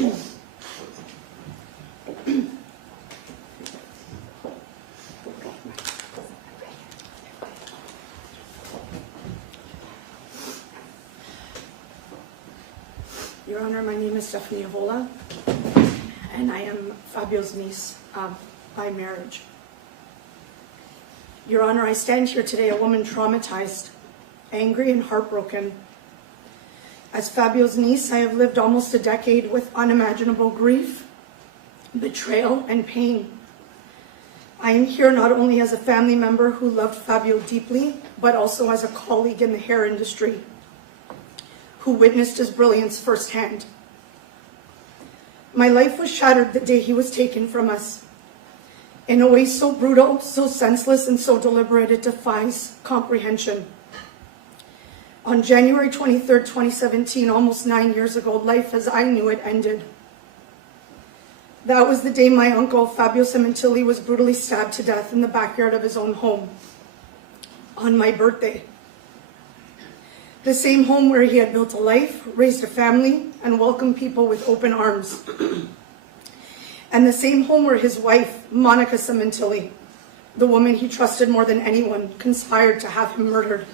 Your Honor, my name is Stephanie Avola, and I am Fabio's niece by marriage. Your Honor, I stand here today a woman traumatized, angry, and heartbroken. As Fabio's niece, I have lived almost a decade with unimaginable grief, betrayal, and pain. I am here not only as a family member who loved Fabio deeply, but also as a colleague in the hair industry who witnessed his brilliance firsthand. My life was shattered the day he was taken from us. In a way so brutal, so senseless, and so deliberate, it defies comprehension. On January 23rd, 2017, almost 9 years ago, life as I knew it ended. That was the day my uncle, Fabio Sementilli, was brutally stabbed to death in the backyard of his own home on my birthday. The same home where he had built a life, raised a family, and welcomed people with open arms. And the same home where his wife, Monica Sementilli, the woman he trusted more than anyone, conspired to have him murdered.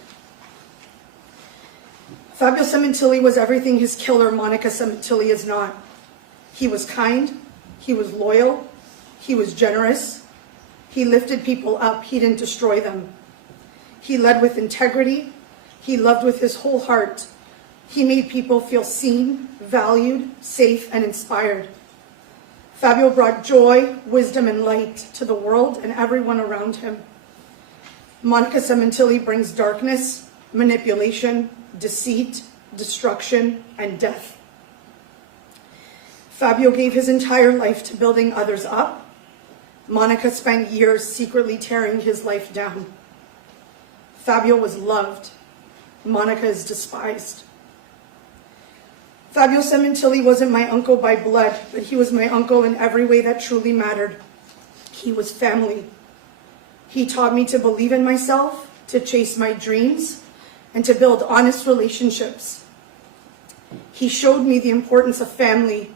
Fabio Sementilli was everything his killer, Monica Sementilli, is not. He was kind, he was loyal, he was generous, he lifted people up, he didn't destroy them. He led with integrity, he loved with his whole heart. He made people feel seen, valued, safe, and inspired. Fabio brought joy, wisdom, and light to the world and everyone around him. Monica Sementilli brings darkness, manipulation, deceit, destruction, and death. Fabio gave his entire life to building others up. Monica spent years secretly tearing his life down. Fabio was loved. Monica is despised. Fabio Sementilli wasn't my uncle by blood, but he was my uncle in every way that truly mattered. He was family. He taught me to believe in myself, to chase my dreams, and to build honest relationships. He showed me the importance of family,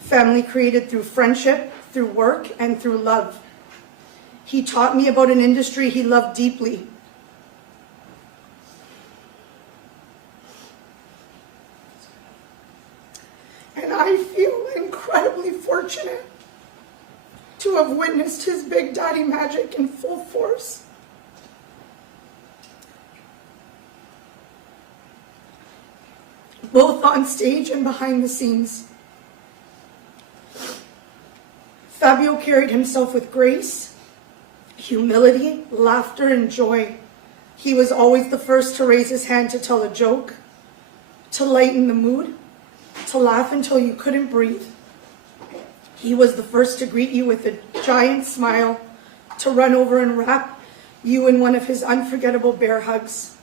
family created through friendship, through work, and through love. He taught me about an industry he loved deeply. And I feel incredibly fortunate to have witnessed his Big Daddy magic in full force. Both on stage and behind the scenes. Fabio carried himself with grace, humility, laughter, and joy. He was always the first to raise his hand to tell a joke, to lighten the mood, to laugh until you couldn't breathe. He was the first to greet you with a giant smile, to run over and wrap you in one of his unforgettable bear hugs.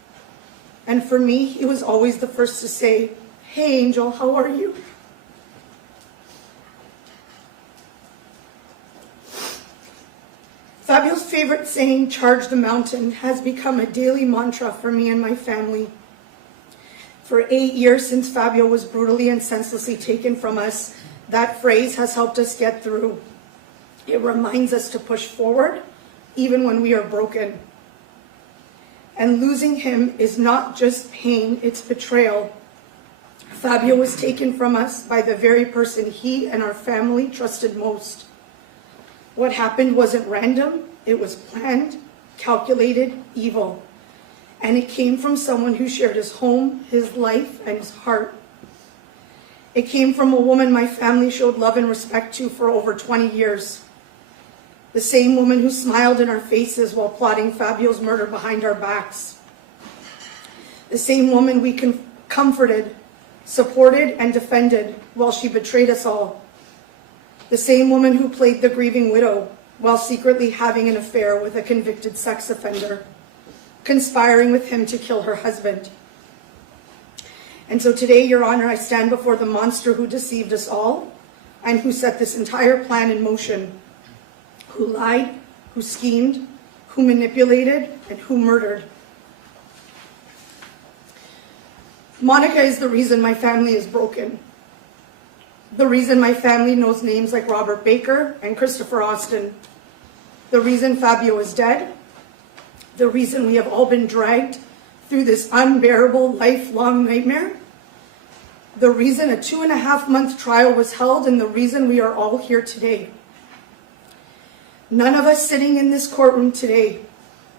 And for me, he was always the first to say, "Hey, Angel, how are you?" Fabio's favorite saying, "Charge the mountain," has become a daily mantra for me and my family. For 8 years since Fabio was brutally and senselessly taken from us, that phrase has helped us get through. It reminds us to push forward, even when we are broken. And losing him is not just pain, it's betrayal. Fabio was taken from us by the very person he and our family trusted most. What happened wasn't random, it was planned, calculated, evil. And it came from someone who shared his home, his life, and his heart. It came from a woman my family showed love and respect to for over 20 years. The same woman who smiled in our faces while plotting Fabio's murder behind our backs. The same woman we comforted, supported, and defended while she betrayed us all. The same woman who played the grieving widow while secretly having an affair with a convicted sex offender, conspiring with him to kill her husband. And so today, Your Honor, I stand before the monster who deceived us all and who set this entire plan in motion, who lied, who schemed, who manipulated, and who murdered. Monica is the reason my family is broken. The reason my family knows names like Robert Baker and Christopher Austin. The reason Fabio is dead. The reason we have all been dragged through this unbearable, lifelong nightmare. The reason a 2.5-month trial was held, and the reason we are all here today. None of us sitting in this courtroom today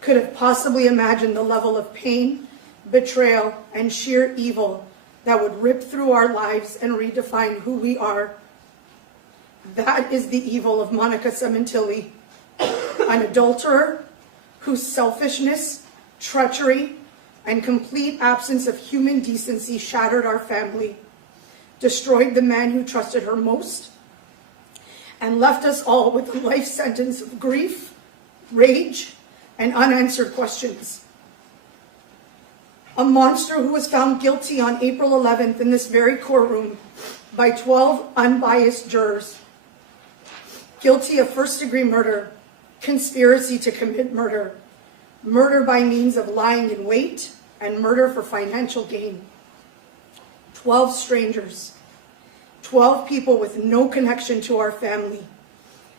could have possibly imagined the level of pain, betrayal, and sheer evil that would rip through our lives and redefine who we are. That is the evil of Monica Sementilli, an adulterer whose selfishness, treachery, and complete absence of human decency shattered our family, destroyed the man who trusted her most, and left us all with a life sentence of grief, rage, and unanswered questions. A monster who was found guilty on April 11th in this very courtroom by 12 unbiased jurors. Guilty of first-degree murder, conspiracy to commit murder, murder by means of lying in wait, and murder for financial gain. 12 strangers, 12 people with no connection to our family.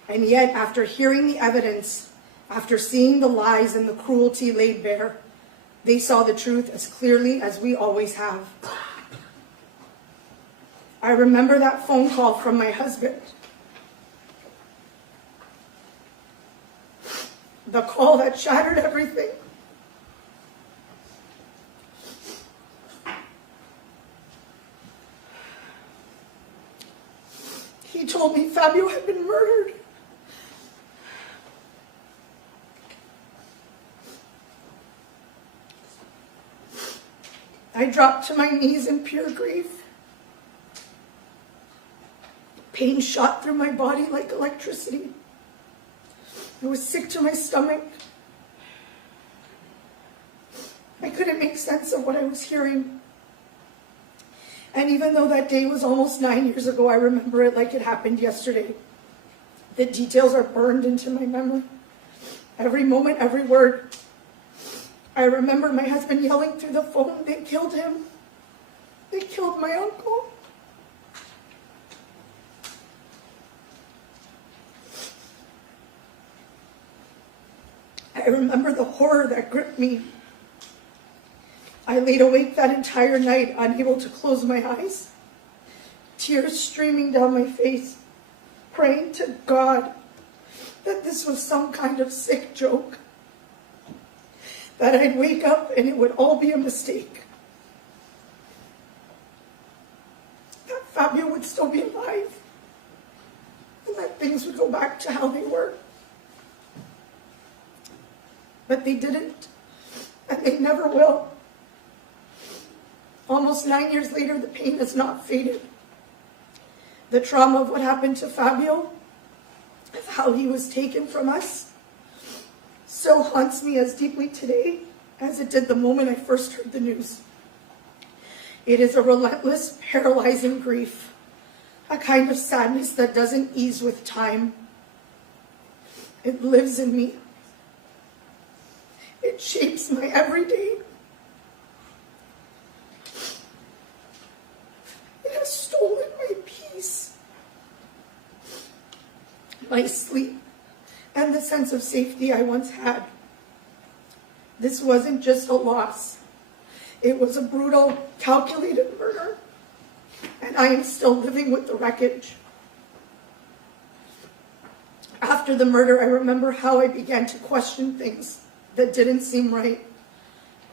And yet, after hearing the evidence, after seeing the lies and the cruelty laid bare, they saw the truth as clearly as we always have. I remember that phone call from my husband. The call that shattered everything. He told me Fabio had been murdered. I dropped to my knees in pure grief. Pain shot through my body like electricity. I was sick to my stomach. I couldn't make sense of what I was hearing. And even though that day was almost 9 years ago, I remember it like it happened yesterday. The details are burned into my memory. Every moment, every word. I remember my husband yelling through the phone, "They killed him. They killed my uncle." I remember the horror that gripped me. I laid awake that entire night, unable to close my eyes, tears streaming down my face, praying to God that this was some kind of sick joke, that I'd wake up and it would all be a mistake, that Fabio would still be alive, and that things would go back to how they were. But they didn't, and they never will. Almost 9 years later, the pain has not faded. The trauma of what happened to Fabio, of how he was taken from us, still haunts me as deeply today as it did the moment I first heard the news. It is a relentless, paralyzing grief, a kind of sadness that doesn't ease with time. It lives in me. It shapes my everyday. It has stolen my peace, my sleep, and the sense of safety I once had. This wasn't just a loss. It was a brutal, calculated murder, and I am still living with the wreckage. After the murder, I remember how I began to question things that didn't seem right.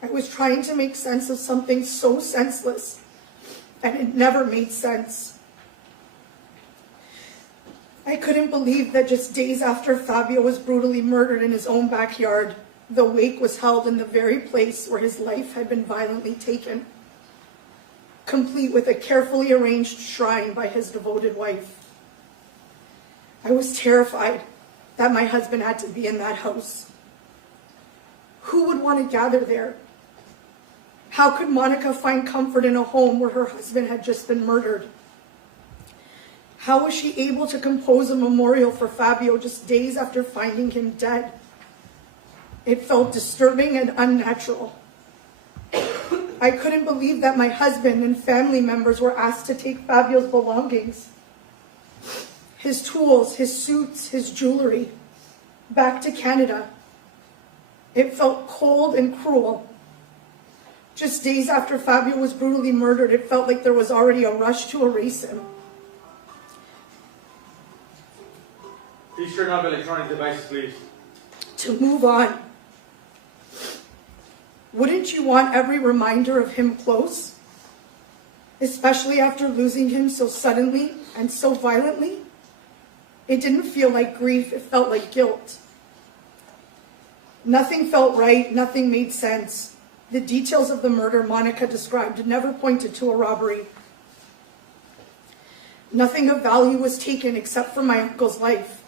I was trying to make sense of something so senseless, and it never made sense. I couldn't believe that just days after Fabio was brutally murdered in his own backyard, the wake was held in the very place where his life had been violently taken, complete with a carefully arranged shrine by his devoted wife. I was terrified that my husband had to be in that house. Who would want to gather there? How could Monica find comfort in a home where her husband had just been murdered? How was she able to compose a memorial for Fabio just days after finding him dead? It felt disturbing and unnatural. I couldn't believe that my husband and family members were asked to take Fabio's belongings his tools, his suits, his jewelry, back to Canada. It felt cold and cruel. Just days after Fabio was brutally murdered, it felt like there was already a rush to erase him. Please turn off electronic devices, please. To move on. Wouldn't you want every reminder of him close? Especially after losing him so suddenly and so violently? It didn't feel like grief, it felt like guilt. Nothing felt right, nothing made sense. The details of the murder Monica described never pointed to a robbery. Nothing of value was taken except for my uncle's life.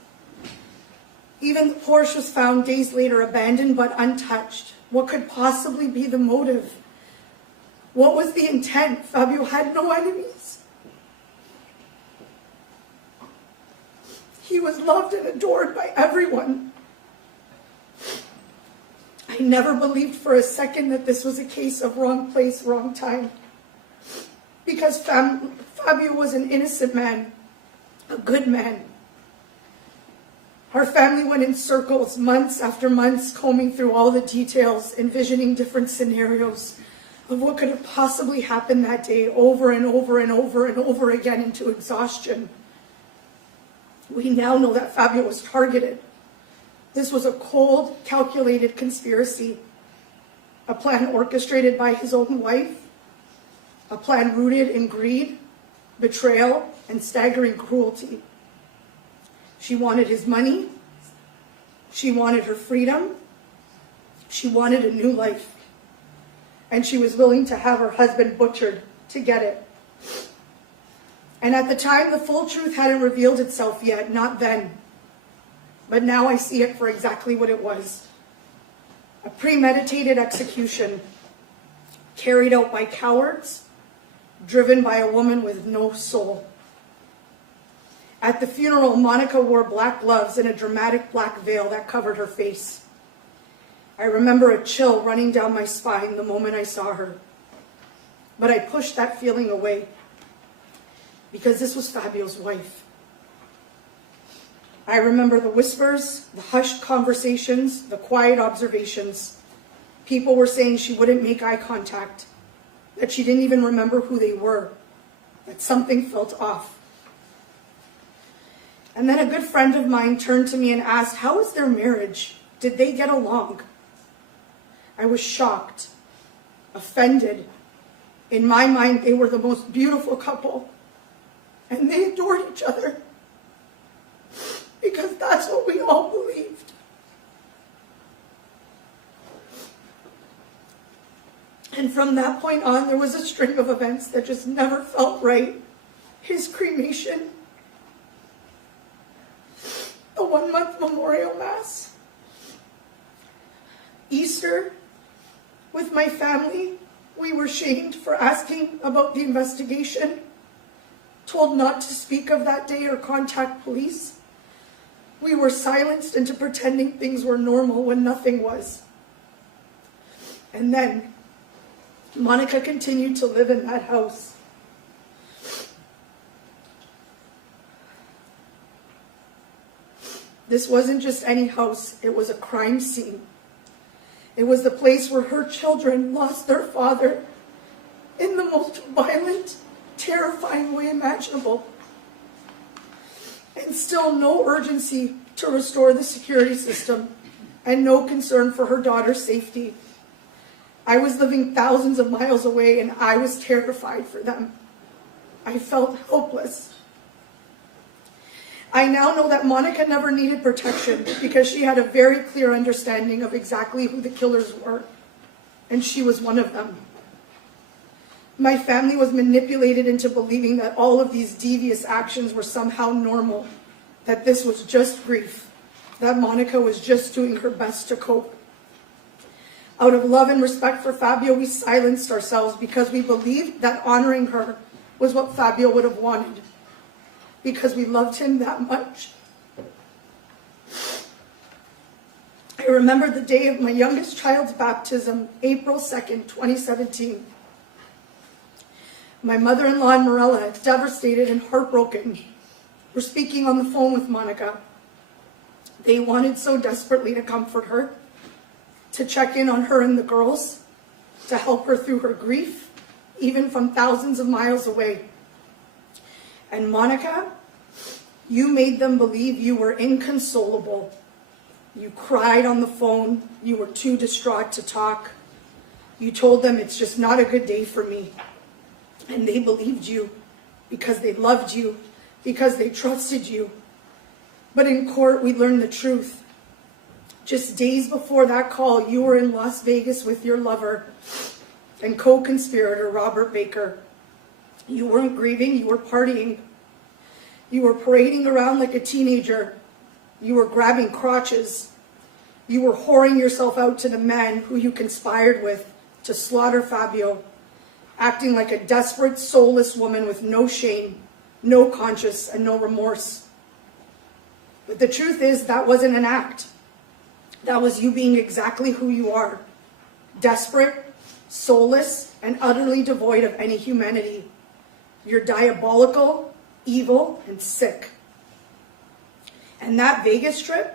Even the Porsche was found days later abandoned but untouched. What could possibly be the motive? What was the intent? Fabio had no enemies. He was loved and adored by everyone. I never believed for a second that this was a case of wrong place, wrong time. Because Fabio was an innocent man, a good man. Our family went in circles, months after months, combing through all the details, envisioning different scenarios of what could have possibly happened that day, over and over and over and over again, into exhaustion. We now know that Fabio was targeted. This was a cold, calculated conspiracy, a plan orchestrated by his own wife, a plan rooted in greed, betrayal, and staggering cruelty. She wanted his money. She wanted her freedom. She wanted a new life. And she was willing to have her husband butchered to get it. And at the time, the full truth hadn't revealed itself yet, not then. But now I see it for exactly what it was. A premeditated execution carried out by cowards, driven by a woman with no soul. At the funeral, Monica wore black gloves and a dramatic black veil that covered her face. I remember a chill running down my spine the moment I saw her. But I pushed that feeling away because this was Fabio's wife. I remember the whispers, the hushed conversations, the quiet observations. People were saying she wouldn't make eye contact, that she didn't even remember who they were, that something felt off. And then a good friend of mine turned to me and asked, how was their marriage? Did they get along? I was shocked, offended. In my mind, they were the most beautiful couple. And they adored each other. Because that's what we all believed. And from that point on, there was a string of events that just never felt right. His cremation, the 1-month memorial mass, Easter with my family. We were shamed for asking about the investigation, told not to speak of that day or contact police. We were silenced into pretending things were normal when nothing was. And then Monica continued to live in that house. This wasn't just any house, it was a crime scene. It was the place where her children lost their father in the most violent, terrifying way imaginable. And still no urgency to restore the security system and no concern for her daughter's safety. I was living thousands of miles away and I was terrified for them. I felt hopeless. I now know that Monica never needed protection because she had a very clear understanding of exactly who the killers were, and she was one of them. My family was manipulated into believing that all of these devious actions were somehow normal, that this was just grief, that Monica was just doing her best to cope. Out of love and respect for Fabio, we silenced ourselves because we believed that honoring her was what Fabio would have wanted, because we loved him that much. I remember the day of my youngest child's baptism, April 2nd, 2017. My mother-in-law in Morella, devastated and heartbroken, were speaking on the phone with Monica. They wanted so desperately to comfort her, to check in on her and the girls, to help her through her grief, even from thousands of miles away. And Monica, you made them believe you were inconsolable. You cried on the phone. You were too distraught to talk. You told them it's just not a good day for me. And they believed you because they loved you, because they trusted you. But in court, we learned the truth. Just days before that call, you were in Las Vegas with your lover and co-conspirator, Robert Baker. You weren't grieving, you were partying. You were parading around like a teenager. You were grabbing crotches. You were whoring yourself out to the man who you conspired with to slaughter Fabio, acting like a desperate, soulless woman with no shame, no conscience, and no remorse. But the truth is, that wasn't an act. That was you being exactly who you are. Desperate, soulless, and utterly devoid of any humanity. You're diabolical, evil, and sick. And that Vegas trip,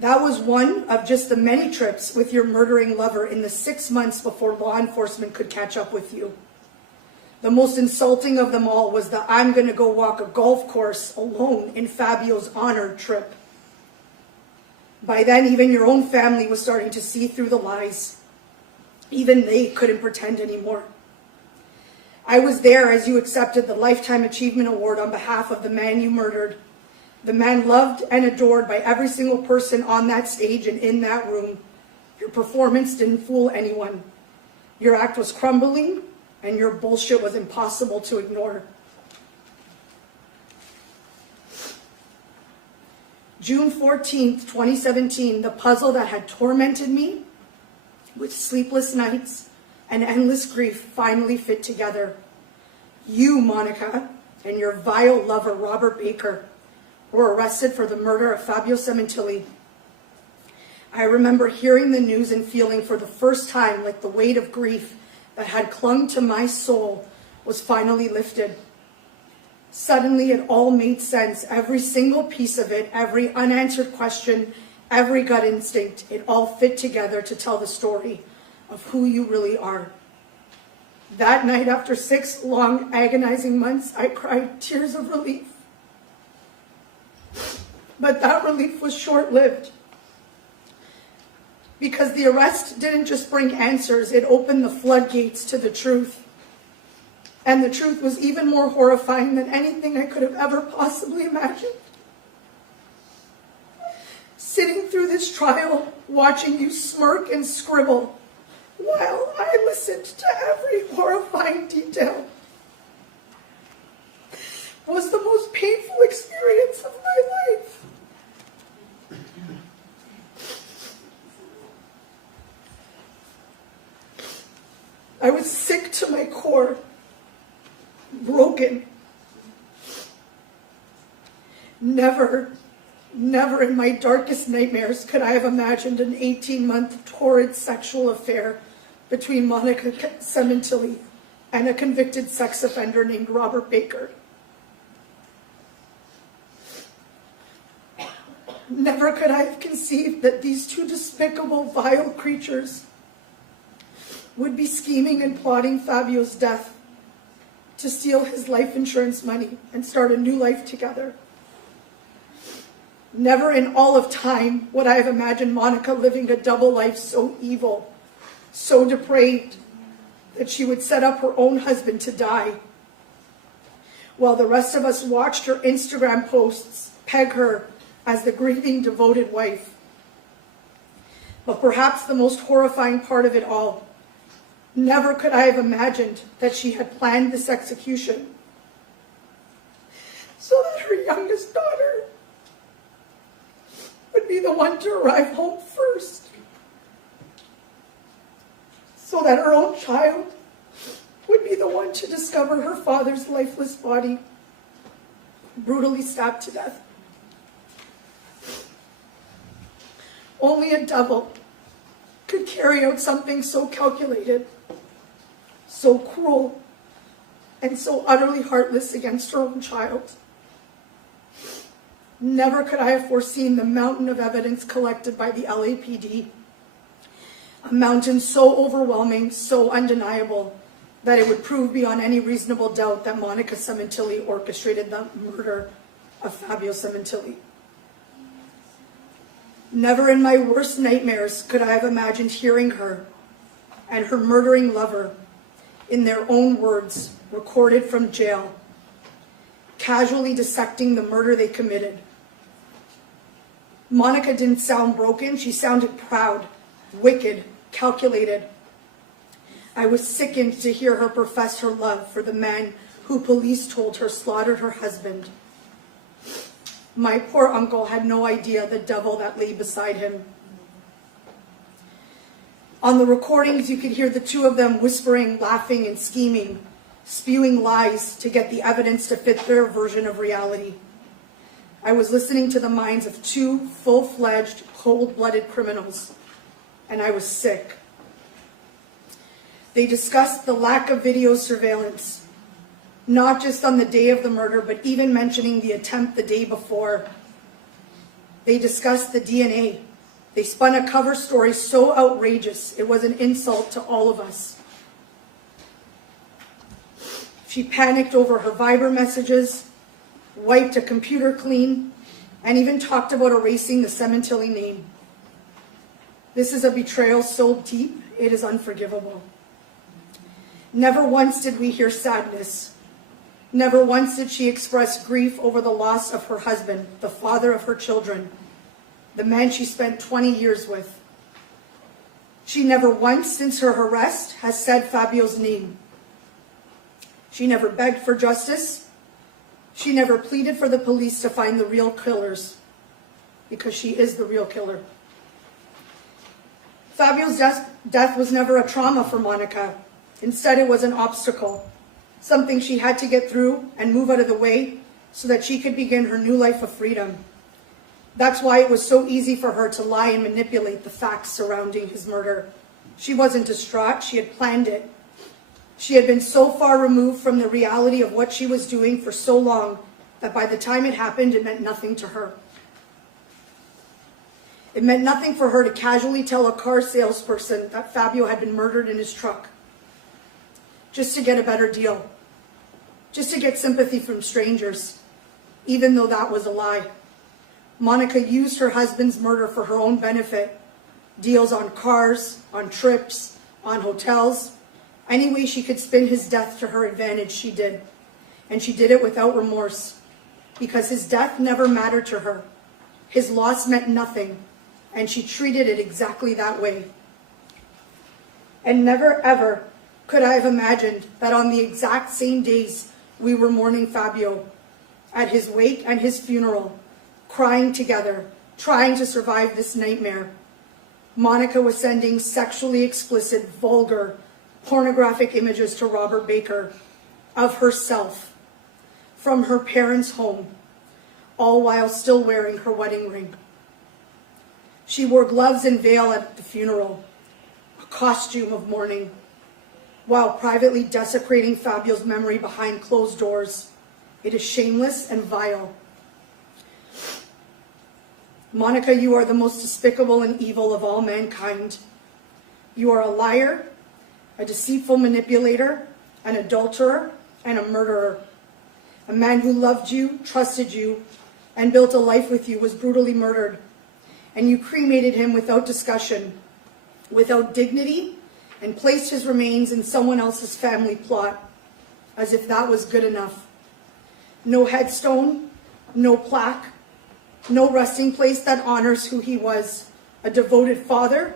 that was one of just the many trips with your murdering lover in the 6 months before law enforcement could catch up with you. The most insulting of them all was the I'm going to go walk a golf course alone in Fabio's honor trip. By then, even your own family was starting to see through the lies. Even they couldn't pretend anymore. I was there as you accepted the Lifetime Achievement Award on behalf of the man you murdered. The man loved and adored by every single person on that stage and in that room. Your performance didn't fool anyone. Your act was crumbling, and your bullshit was impossible to ignore. June 14th, 2017, the puzzle that had tormented me with sleepless nights and endless grief finally fit together. You, Monica, and your vile lover, Robert Baker, were arrested for the murder of Fabio Sementilli. I remember hearing the news and feeling for the first time like the weight of grief that had clung to my soul was finally lifted. Suddenly it all made sense, every single piece of it, every unanswered question, every gut instinct, it all fit together to tell the story of who you really are. That night, after 6 long, agonizing months, I cried tears of relief. But that relief was short-lived. Because the arrest didn't just bring answers, it opened the floodgates to the truth. And the truth was even more horrifying than anything I could have ever possibly imagined. Sitting through this trial, watching you smirk and scribble, while I listened to every horrifying detail, was the most painful experience of my life. I was sick to my core, broken. Never in my darkest nightmares could I have imagined an 18-month torrid sexual affair between Monica Sementilli and a convicted sex offender named Robert Baker. Never could I have conceived that these two despicable, vile creatures would be scheming and plotting Fabio's death to steal his life insurance money and start a new life together. Never in all of time would I have imagined Monica living a double life so evil, so depraved, that she would set up her own husband to die, while the rest of us watched her Instagram posts peg her as the grieving, devoted wife. But perhaps the most horrifying part of it all, never could I have imagined that she had planned this execution so that her youngest daughter would be the one to arrive home first, so that her own child would be the one to discover her father's lifeless body, brutally stabbed to death. Only a devil could carry out something so calculated, so cruel, and so utterly heartless against her own child. Never could I have foreseen the mountain of evidence collected by the LAPD, a mountain so overwhelming, so undeniable, that it would prove beyond any reasonable doubt that Monica Sementilli orchestrated the murder of Fabio Sementilli. Never in my worst nightmares could I have imagined hearing her and her murdering lover, in their own words, recorded from jail, casually dissecting the murder they committed. Monica didn't sound broken, she sounded proud, wicked, calculated. I was sickened to hear her profess her love for the man who police told her slaughtered her husband. My poor uncle had no idea the devil that lay beside him. On the recordings, you could hear the two of them whispering, laughing, and scheming, spewing lies to get the evidence to fit their version of reality. I was listening to the minds of two full-fledged, cold-blooded criminals, and I was sick. They discussed the lack of video surveillance, not just on the day of the murder, but even mentioning the attempt the day before. They discussed the DNA. They spun a cover story so outrageous, it was an insult to all of us. She panicked over her Viber messages, wiped a computer clean, and even talked about erasing the Sementilli name. This is a betrayal so deep, it is unforgivable. Never once did we hear sadness. Never once did she express grief over the loss of her husband, the father of her children, the man she spent 20 years with. She never once, since her arrest, has said Fabio's name. She never begged for justice. She never pleaded for the police to find the real killers, because she is the real killer. Fabio's death was never a trauma for Monica. Instead, it was an obstacle, something she had to get through and move out of the way so that she could begin her new life of freedom. That's why it was so easy for her to lie and manipulate the facts surrounding his murder. She wasn't distraught, she had planned it. She had been so far removed from the reality of what she was doing for so long that by the time it happened, it meant nothing to her. It meant nothing for her to casually tell a car salesperson that Fabio had been murdered in his truck, just to get a better deal, just to get sympathy from strangers, even though that was a lie. Monica used her husband's murder for her own benefit, deals on cars, on trips, on hotels. Any way she could spin his death to her advantage, she did. And she did it without remorse, because his death never mattered to her. His loss meant nothing, and she treated it exactly that way. And never ever could I have imagined that on the exact same days we were mourning Fabio, at his wake and his funeral, crying together, trying to survive this nightmare, Monica was sending sexually explicit, vulgar, pornographic images to Robert Baker of herself from her parents' home, all while still wearing her wedding ring. She wore gloves and veil at the funeral, a costume of mourning, while privately desecrating Fabio's memory behind closed doors. It is shameless and vile. Monica, you are the most despicable and evil of all mankind. You are a liar, a deceitful manipulator, an adulterer, and a murderer. A man who loved you, trusted you, and built a life with you was brutally murdered. And you cremated him without discussion, without dignity, and placed his remains in someone else's family plot, as if that was good enough. No headstone, no plaque, no resting place that honors who he was, a devoted father,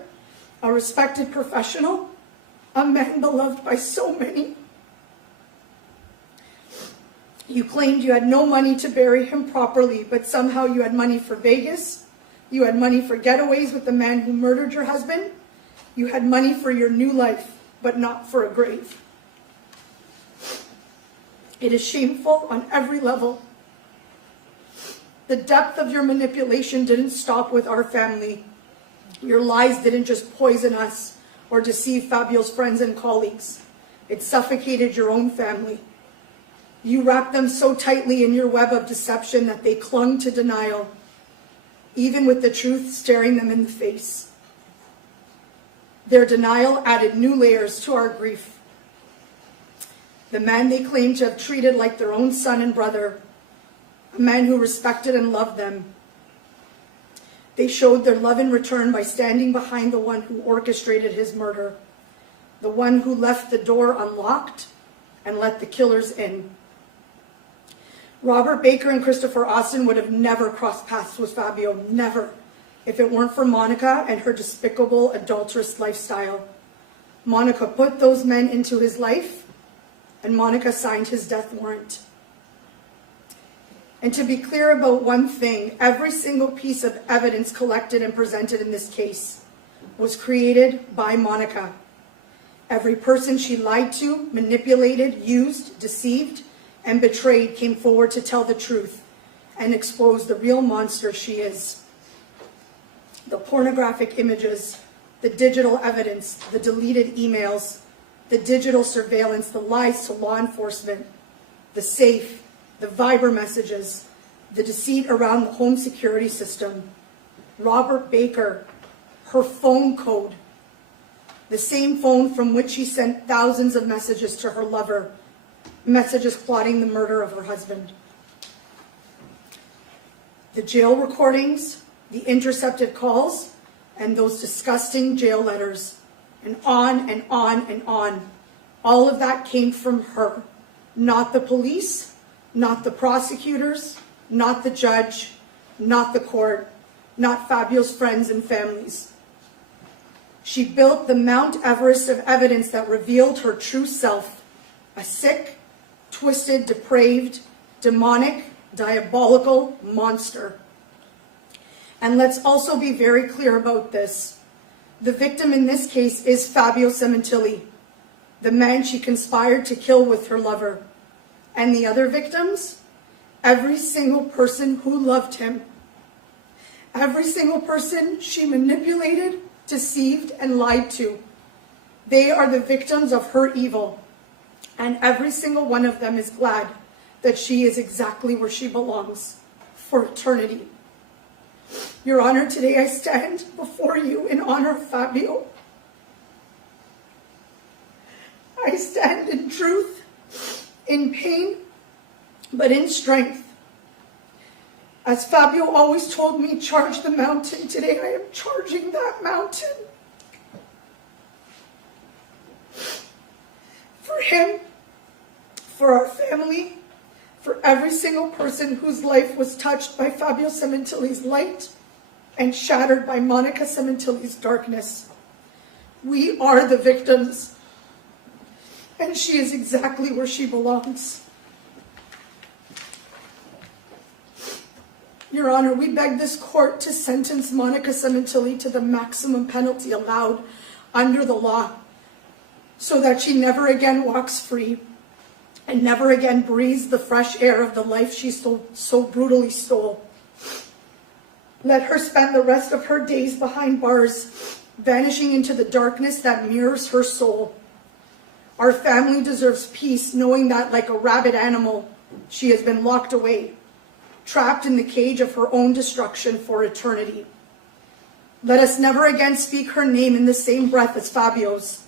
a respected professional, a man beloved by so many. You claimed you had no money to bury him properly, but somehow you had money for Vegas. You had money for getaways with the man who murdered your husband. You had money for your new life, but not for a grave. It is shameful on every level. The depth of your manipulation didn't stop with our family. Your lies didn't just poison us or deceive Fabio's friends and colleagues. It suffocated your own family. You wrapped them so tightly in your web of deception that they clung to denial, even with the truth staring them in the face. Their denial added new layers to our grief. The man they claimed to have treated like their own son and brother, a man who respected and loved them. They showed their love in return by standing behind the one who orchestrated his murder, the one who left the door unlocked and let the killers in. Robert Baker and Christopher Austin would have never crossed paths with Fabio, never, if it weren't for Monica and her despicable, adulterous lifestyle. Monica put those men into his life, and Monica signed his death warrant. And to be clear about one thing, every single piece of evidence collected and presented in this case was created by Monica. Every person she lied to, manipulated, used, deceived, and betrayed came forward to tell the truth and expose the real monster she is. The pornographic images, the digital evidence, the deleted emails, the digital surveillance, the lies to law enforcement, the safe, the Viber messages, the deceit around the home security system, Robert Baker, her phone code, the same phone from which she sent thousands of messages to her lover, messages plotting the murder of her husband. The jail recordings, the intercepted calls, and those disgusting jail letters, and on and on and on. All of that came from her, not the police, not the prosecutors, not the judge, not the court, not Fabio's friends and families. She built the Mount Everest of evidence that revealed her true self, a sick, twisted, depraved, demonic, diabolical monster. And let's also be very clear about this. The victim in this case is Fabio Sementilli, the man she conspired to kill with her lover. And the other victims? Every single person who loved him. Every single person she manipulated, deceived, and lied to. They are the victims of her evil. And every single one of them is glad that she is exactly where she belongs for eternity. Your Honor, today I stand before you in honor of Fabio. I stand in truth, in pain, but in strength. As Fabio always told me, charge the mountain. Today I am charging that mountain. For him, for our family, for every single person whose life was touched by Fabio Sementilli's light and shattered by Monica Sementilli's darkness. We are the victims, and she is exactly where she belongs. Your Honor, we beg this court to sentence Monica Sementilli to the maximum penalty allowed under the law, so that she never again walks free and never again breathes the fresh air of the life she so brutally stole. Let her spend the rest of her days behind bars, vanishing into the darkness that mirrors her soul. Our family deserves peace, knowing that, like a rabid animal, she has been locked away, trapped in the cage of her own destruction for eternity. Let us never again speak her name in the same breath as Fabio's.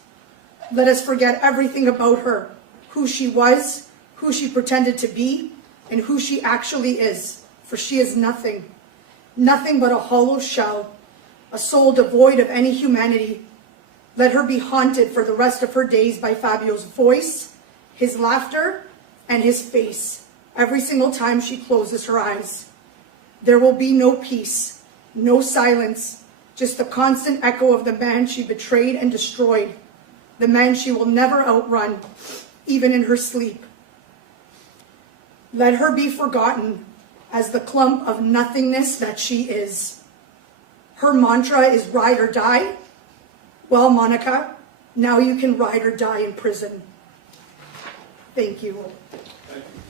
Let us forget everything about her, who she was, who she pretended to be, and who she actually is, for she is nothing. Nothing but a hollow shell, a soul devoid of any humanity. Let her be haunted for the rest of her days by Fabio's voice, his laughter, and his face, every single time she closes her eyes. There will be no peace, no silence, just the constant echo of the man she betrayed and destroyed, the man she will never outrun, even in her sleep. Let her be forgotten as the clump of nothingness that she is. Her mantra is ride or die. Well, Monica, now you can ride or die in prison. Thank you. Thank you.